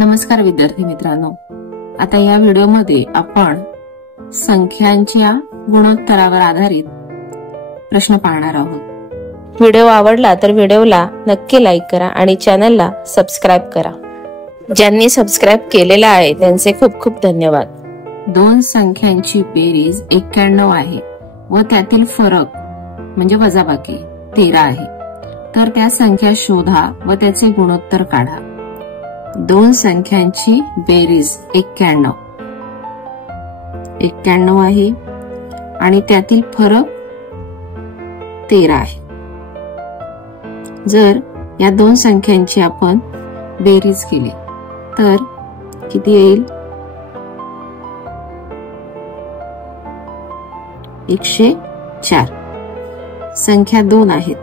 नमस्कार विद्यार्थी मित्रांनो, आता या व्हिडिओमध्ये आपण संख्यांच्या गुणोत्तरावर आधारित प्रश्न पाहणार आहोत। व्हिडिओ आवडला तर व्हिडिओला नक्की लाईक करा आणि चॅनलला सबस्क्राइब करा। ज्यांनी सबस्क्राइब केलेला आहे त्यांचे खूप खूप धन्यवाद। दोन संख्यांची बेरीज 91 आहे व त्यातील फरक म्हणजे वजाबाकी 13 आहे, तर त्या संख्या शोधा व त्याचे गुणोत्तर काढा। दोन संख्यांची बेरीज 91 आहे आणि त्यातील फरक 13 आहे। जर या दोन संख्यांची आपण बेरीज केली तर किती येईल? 104। संख्या 2 आहेत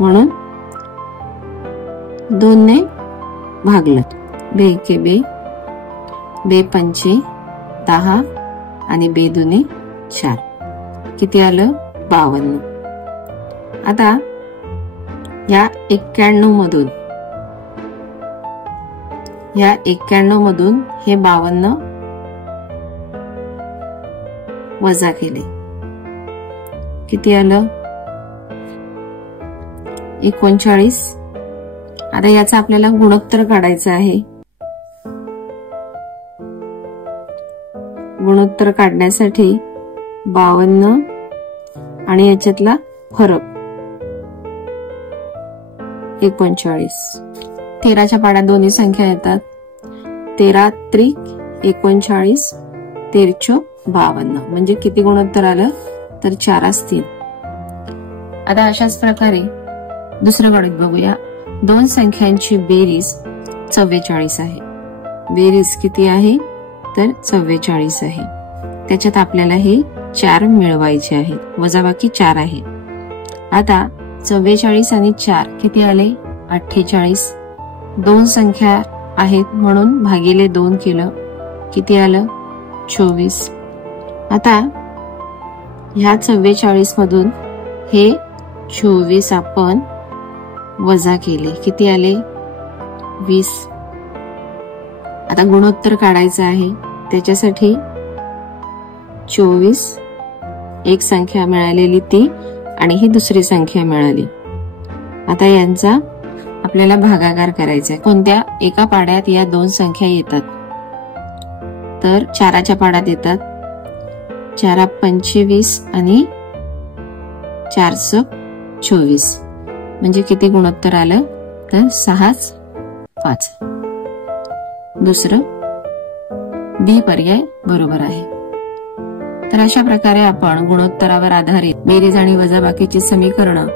म्हणून 2 ने भागलं। 2 एके 2, 2 पंचे 10 आणि 2 दुने 4, किती आलं? 52। आता या 91 मधून हे 52 वजा केले, किती आलं? 39। आता याचा आपल्याला गुणोत्तर काढायचा आहे। गुणोत्तर काढण्यासाठी 52 आणि याच्यातला फरक 39। 13च्या पाड्यात दोन्ही संख्या येतात। 13 त्रिक 39, 13 52, म्हणजे किती गुणोत्तर आलं? तर 4 3। आता अशाच प्रकारे दुसरं गणित बघूया। दोन संख्यांची बेरीज 44 आहे। बेरीज किती आहे? तर 44 आहे। त्याच्यात आपल्याला हे 4 मिळवायचे आहेत, वजाबाकी 4 आहे। आता 44 आणि 4 किती आले? 48। दोन संख्या आहेत म्हणून भागिले 2 केलं, किती आलं? 24। आता ह्या 44 मधून हे 24 आपण वजा केले, किती आले? 20। आता गुणोत्तर काढायचं आहे, त्याच्यासाठी 24 एक संख्या मिळालेली ती आणि ही दुसरी संख्या मिळाली। आता यांचा आपल्याला भागाकार करायचा आहे। कोणत्या? एका पाड्यात या दोन संख्या येतात, तर 4च्या पाड्यात येतात। 4 25 आणि 4 24, म्हणजे किती गुणोत्तर आलं? तर 6 5। दुसरं बी पर्याय बरोबर आहे। तर अशा प्रकारे आपण गुणोत्तरावर आधारित बेरीज आणि वजाबाकीची समीकरण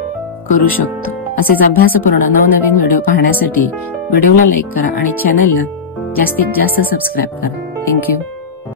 करू शकतो। असेच अभ्यासपूर्ण नवनवीन व्हिडिओ पाहण्यासाठी व्हिडिओला लाईक करा आणि चॅनलला जास्तीत जास्त सबस्क्राइब करा। थँक्यू।